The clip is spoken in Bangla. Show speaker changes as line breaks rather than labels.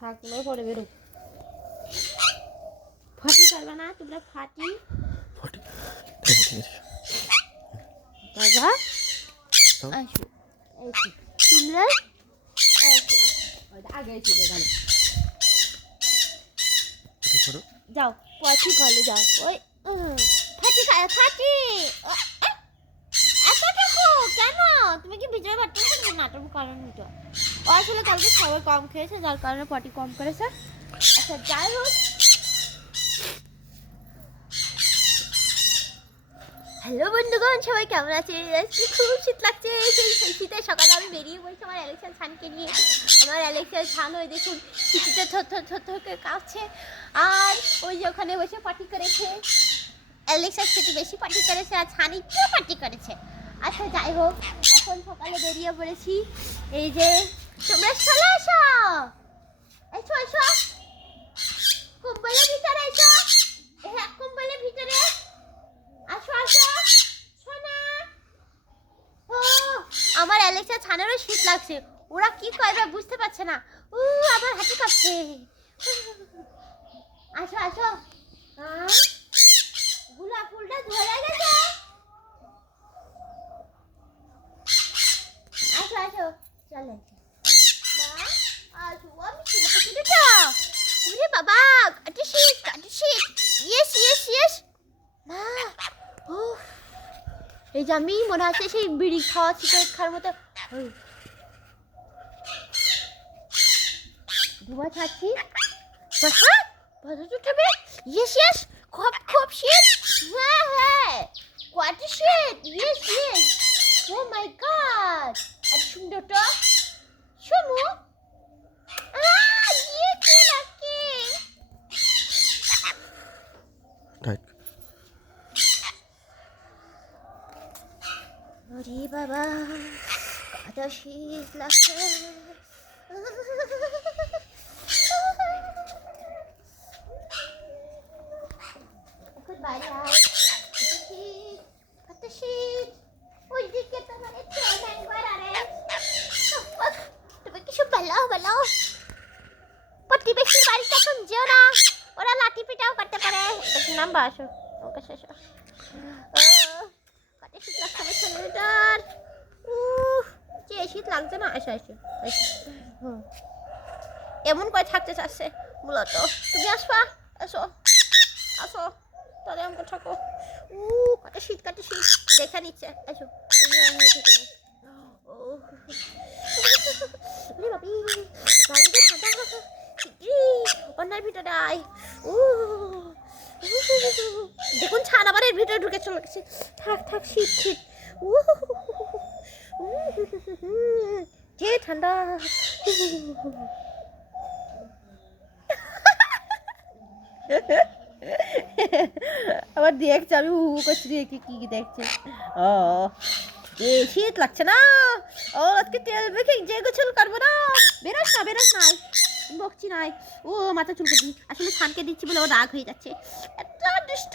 থাকল পরে বেরো। ফাটি করবে না তোমরা ফাটি। বাবা আসো তোমরা? আগে ছিল গেল যাও পথি ভালো যাও। ওই ফাটি খায় ফাটি। এতটুকু কেন? তুমি কি না নাটক কারণ এটা ও আসলে কালকে খাবার কম খেয়েছে, যার কারণে পটি কম করেছে। আচ্ছা যাই হোক। হ্যালো বন্ধুগণ, সবাই কেমন আছে খুব শীত লাগছে। সেই শীতের সকালে আমি বেরিয়ে পড়েছি আমার অ্যালেক্সার ছানকে নিয়ে। আমার অ্যালেক্সার ছান ওই দেখুন শীতে থর থর থর থর কাঁপছে। আর ওই ওখানে বসে পার্টি করেছে। অ্যালেক্সার থেকে বেশি পার্টি করেছে আর ছান একটু পার্টি করেছে। আচ্ছা যাই হোক, এখন সকালে বেরিয়ে পড়েছি। এই যে, তোমরা চলে এসো। এসো এসো। কম্বলের ভিতরে এসো। হ্যাঁ কম্বলের ভিতরে। আসো আসো। ও, আমার অ্যালেক্সা ছানেরও শীত লাগছে। ওরা কি করবে বুঝতে পারছে না। ও আমার হাতে কাঁপছে। আসো আসো। হ্যাঁ? গোলাপ ফুলটা ধরে গেছে আসো আসো শীত এই যে আমি মনে হচ্ছে সেই বিড়ি খাওয়া খাওয়ার মতো। ছাড়ছি উঠাবে। ইয়েস ইয়েস খুব খুব শীত হ্যাঁ হ্যাঁ। কোয়াটি শীত ইয়েস ইয়েস
রাইট
ওরে বাবা কত শীত লাগছে এখন বাইরে আয় কত শীত কত শীত ওই দিকে তো মানে ট্রেন একবার আরে উফ, তুমি কিছু বেলাও বেলাও প্রতিবেশীর বাড়িতে এখন যেও না ওরা লাঠি পিটাও করতে আসো। ওকে শেষ কাটে শীত লাগছে আমার শরীরটার উফ যে শীত লাগছে না? আসো আসো। এমন করে থাকতে চাচ্ছে মূলত। তুমি আসবা? আসো। আসো। তাহলে আমাকে থাকো উ কাটে শীত কাটে শীত। দেখে নিচ্ছে। আসো। তুমি ও রে বাড়িতে ঠান্ডা অন্যার ভিতরে আয়। ও দেখুন ছান আবার এর ভিতরে ঢুকে চলে গেছে। থাক থাক, শীত শীত। কে ঠান্ডা। আবার দেখছে, আমি হু হু করছি, দেখি কি কি দেখছে। ও, এ, শীত লাগছে না। ও, আজকে তেল মেখে যে গোছল করব না। বেরোস না, বেরোস নাই বকছি নয়। ও মাথা চুলকে দিই আসলে খানকে দিচ্ছি বলে ও রাগ হয়ে যাচ্ছে। এত দুষ্ট